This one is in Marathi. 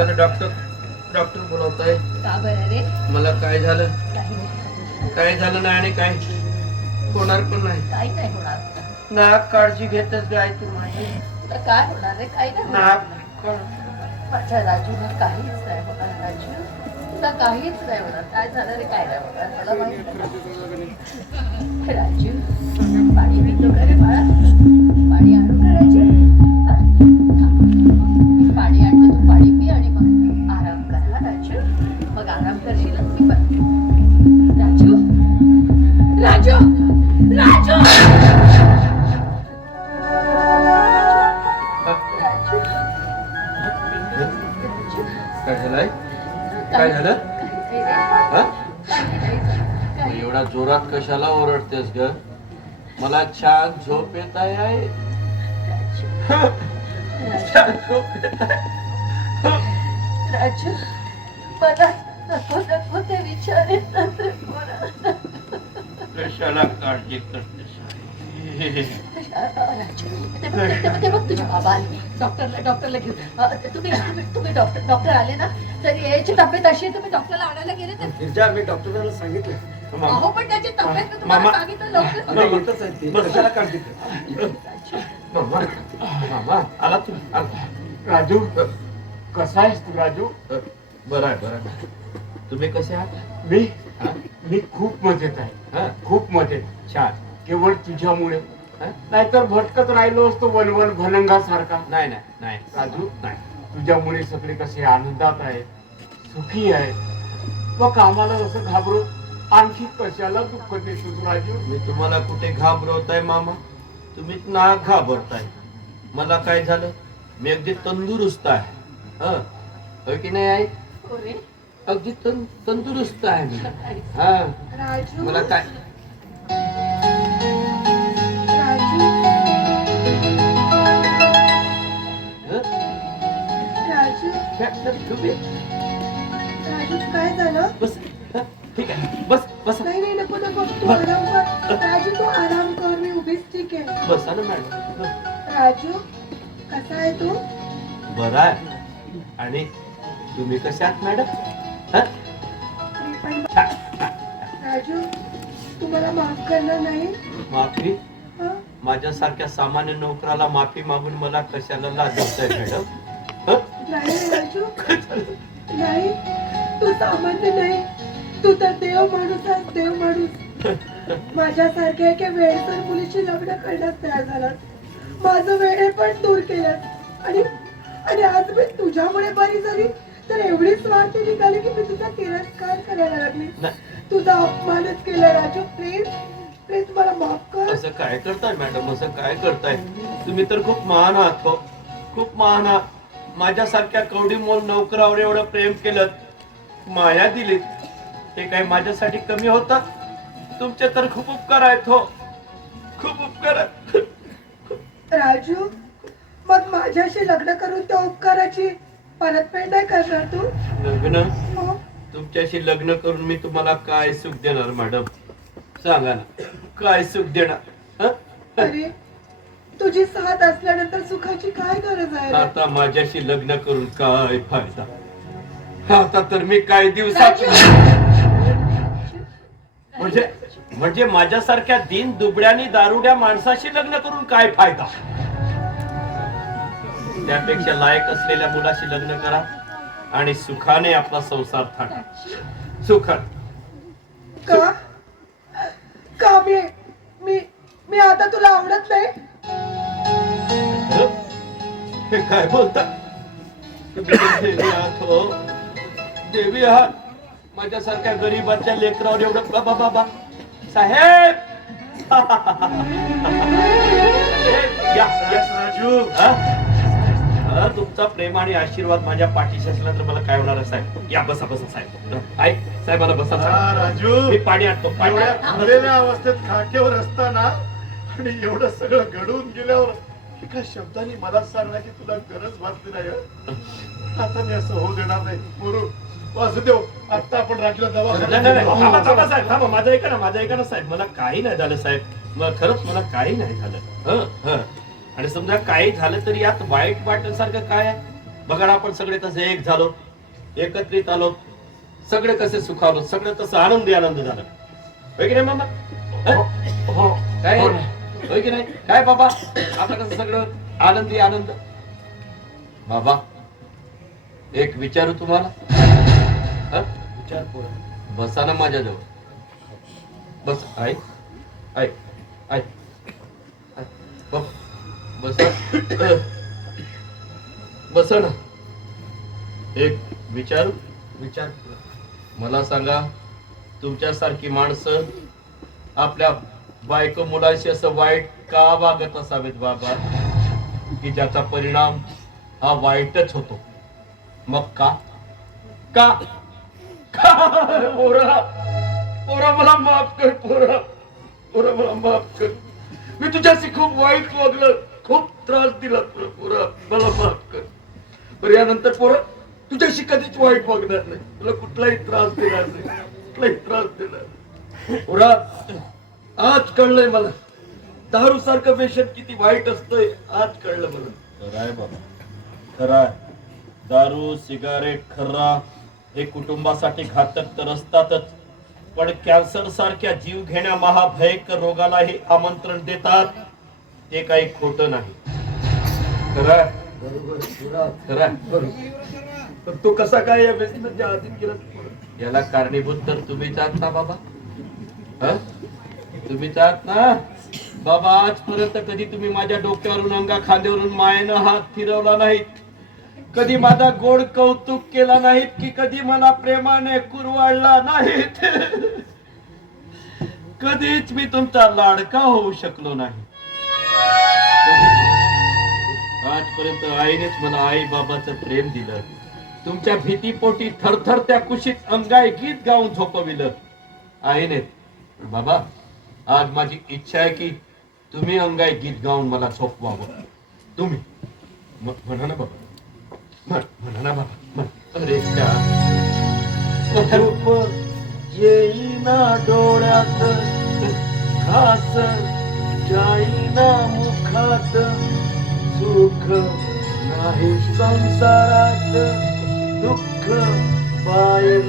झालं डॉक्टर? डॉक्टर बोलवताय. का बरं रे? मला काय झालं? काय झालं नाही आणि काय? होणार पण नाही. काही नाही होणार. नाक काळजी घेतच गाय तू माझी. काय होणार नाही होणार. नाक माझ्या राजूला काहीच नाही होणार राजू. तुला काहीच नाही होणार. काय झालं रे? काय नाही होणार? मला माहीत राजू पाणी पितो का रे बाळा? पाणी आणू का काय झालंय काय झालं. हा? मग एवढा जोरात कशाला ओरडतेस ग मला छान झोप येत आहे छान झोप येत आहे राजू मला नको नको ते विचार येतात रे पोरा. कशाला काळजी करतेस राजू ते बघ ते बघ- ते बघ तुझे बाबा आले डॉक्टरला डॉक्टरला घेऊन तुम्ही डॉक्टर डॉक्टर आले ना तर याची तब्येत अशी आहे तुम्ही डॉक्टरला आणायला गेले तर गिरजा मी डॉक्टरांना सांगितलं अहो पण त्याची तब्येत मी तुम्हाला मामा. सांगितलं लवकर? राजू, मामा मामा आला तू आला. राजू कसा आहेस तू राजू बरं आहे बरं आहे तुम्ही कसे आहात मी हा? मी खूप मजेत आहे हा? खूप मजेत छान केवळ तुझ्यामुळे? नाहीतर भटकत राहिलो असतो वनवन भनंगासारखा नाही नाही नाही. राजू नाही. तुझ्यामुळे सगळे कसे आनंदात आहेत सुखी आहेत. मग कामाला असं घाबरून आणखी कशाला दुःख देतोस राजू? मी तुम्हाला कुठे घाबरवताय मामा? तुम्हीच ना घाबरताय. मला काय झालं? मी अगदी तंदुरुस्त आहे. हं. होय की नाही आई? हो अगदी तन तंदुरुस्त आहे मी. सकाळी. हा? राजू. मला काय राजू काय झालं? बस? ठीक आहे. बस बस. नाही नाही नको नको. तू आराम कर. राजू तू आराम कर. मी उभीच ठीक आहे. बसा ना मॅडम. राजू कसा आहे तू? बरं आहे. आणि तुम्ही कसे आहात मॅडम? हं? मी पण राजू तू मला माफ करणार नाही? माफी? हं? माझ्यासारख्या सामान्य नोकराला माफी मागून मला कशाला लाजवताय मॅडम? हं? नाही नाही तू सामान्य नाही. तू तर देव माणूस आहेस देव माणूस. माझ्यासारख्या एका वेळेसर मुलीशी लग्न करण्यास तयार झालास माझं वेळ पण दूर केलं आणि आणि आज मी तुझ्यामुळे बरी झाली तर एवढी स्वार्थी निघाली की मी तुझा तिरस्कार करायला लागली. तुझा अपमानच केला राजू. प्लीज प्लीज मला माफ कर. असं काय करताय मॅडम? असं काय करताय? तुम्ही तर खूप महान आहात हो. खूप महान आहात. माझ्यासारख्या कवडी मोल नोकरावर एवढं प्रेम केलं माया दिलीत ते काय माझ्यासाठी कमी होता? तुमचे तर खूप उपकार आहेत हो. खूप उपकार आहेत. राजू मग माझ्याशी लग्न करून त्या उपकाराची परतफेड नाही करणार तू? लग्न? हो. तुमच्याशी लग्न करून मी तुम्हाला काय सुख देणार मॅडम सांगा ना काय सुख देणार? हं? अरे तुझी साथ असल्यानंतर सुखाची काय गरज आहे? आता माझ्याशी लग्न करून काय फायदा? आता तर मी काही दिवसात म्हणजे म्हणजे माझ्यासारख्या दिन दुबड्यानी दारुड्या माणसाशी लग्न करून काय फायदा? त्यापेक्षा लायक असलेल्या मुलाशी लग्न करा आणि सुखाने आपला संसार थाटा सुखात का? का मी मी मी आता तुला आवडत नाही? हे काय बोलता देवी आहात हो देवी आहात माझ्यासारख्या गरीबाच्या लेकरावर एवढं बाबा बाबा साहेब या, या. राजू हा? हा, तुमचा प्रेम आणि आशीर्वाद माझ्या पाठीशी असला तर मला काय होणार आहे, साहेब या बसा बसा साहेब ऐक साहेबाला बसा हा. राजू मी पाणी आणतो पाणी एवढ्या आणतो. भरलेल्या अवस्थेत खाक्यावर असताना आणि एवढं सगळं घडवून गेल्यावर एका शब्दाने मला सांगणार की तुला गरज भासली नाही हं? आता मी असं होऊ देणार नाही गुरु वासुदेव आता आपण राखीला नाही, नाही, नाही. दवाखान्यात थांबा, थांबा, साहेब थांबा माझं ऐका ना माझं ऐका ना साहेब मला काही नाही झालं साहेब खरंच मला काही नाही झालं हं, हं. आणि समजा काही झालं तरी यात वाईट वाटण्यासारखं काय आहे बघा ना आपण सगळे कसे एक झालो एकत्रित आलो सगळे कसे सुखावलो सगळे तसं आनंदी आनंद झालं नाही मामा हं? हो काय हो. होय की नाही काय बाबा आता कसं सगळं आनंदी आनंद बाबा एक विचारू तुम्हाला हं? विचार. बसा ना माझ्याजवळ बस ऐक ऐक. ब- बसा. बसा ना एक विचारू विचार. मला सांगा तुमच्यासारखी माणसं आपल्या बायको मुलाशी असं वाईट का वागत असावेत बाबा? की ज्याचा परिणाम हा वाईटच होतो. मग का? का? पोरा पोरा मला माफ कर पोरा. पोरा मला माफ कर. मी तुझ्याशी खूप वाईट वागलं. खूप त्रास दिला तुला पोरा. मला माफ कर. बरं यानंतर पोरं तुझ्याशी कधीच वाईट वागणार नाही. तुला कुठलाही त्रास देणार नाही. कुठलाही त्रास देणार पोरा आज कळलंय मला. दारू सारखं पेशंट किती वाईट असतंय आज कळलं मला. खराय बाबा. खराय दारू सिगारेट खर्रा हे कुटुंबासाठी घातक तर असतातच. पण कॅन्सर सारख्या जीव घेण्या महाभयंकर रोगाला हे आमंत्रण देतात ते काही खोट नाही. खरं. खरं. तर तू कसा काय या गेला याला कारणीभूत तर तुम्हीच आहात ना बाबा. हं? तुम्ही जात ना. बाबा आजपर्यंत कधी तुम्ही माझ्या डोक्यावरून अंगा खांद्यावरून मायेनं हात फिरवला नाहीत? कधी माझा गोड कौतुक केला नाहीत की कधी मला प्रेमाने कुरवाळला नाहीत? कधीच मी तुमचा लाडका होऊ शकलो नाही. आजपर्यंत आईनेच मला आई बाबाचं प्रेम दिलं. तुमच्या भीतीपोटी थरथर त्या कुशीत अंगाई गीत गाऊन झोपविलं. आईने बाबा आज माझी इच्छा आहे की तुम्ही अंगाई गीत गाऊन मला झोपवावं तुम्ही. मग म्हणा ना बाबा. म्हण- म्हणा ना बाबा. म्हण. अरे येईना डोळ्यात खास जाईना मुखात सुख नाही संसारात दुःख पाय